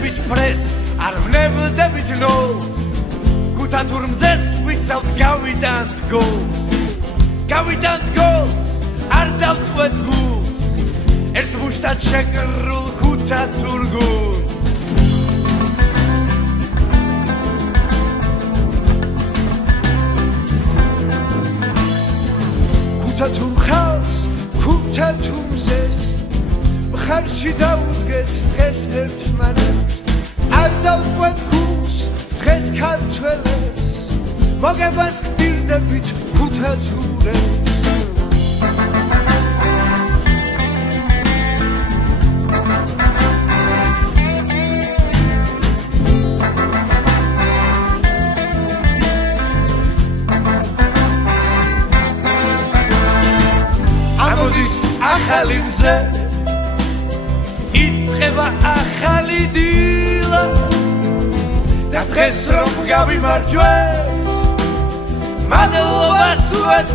ვიყიდებით ფრეს, არ ვნებდებით ნოლს. ქუთა თურმზეც ვიცავთ გავიდანთ გოლს. გავიდანთ გოლს, არ დავწყვეთ გულს. ერთ მუშტად შეკრულ ქუთა თურ გულს. ქუთა თურ ხალხს, ქუთა თურმზეს მხარში დაუდგეთ დღეს ერთმანეთს. არ დავწყვეთ გულს დღეს ქართველებს, მოგებას გპირდებით ქუთა თურებს. ამოდის ახალი მზე, იწყება ახალი დილა და დღეს რომ გავიმარჯვეთ, მადლობას ვუეთ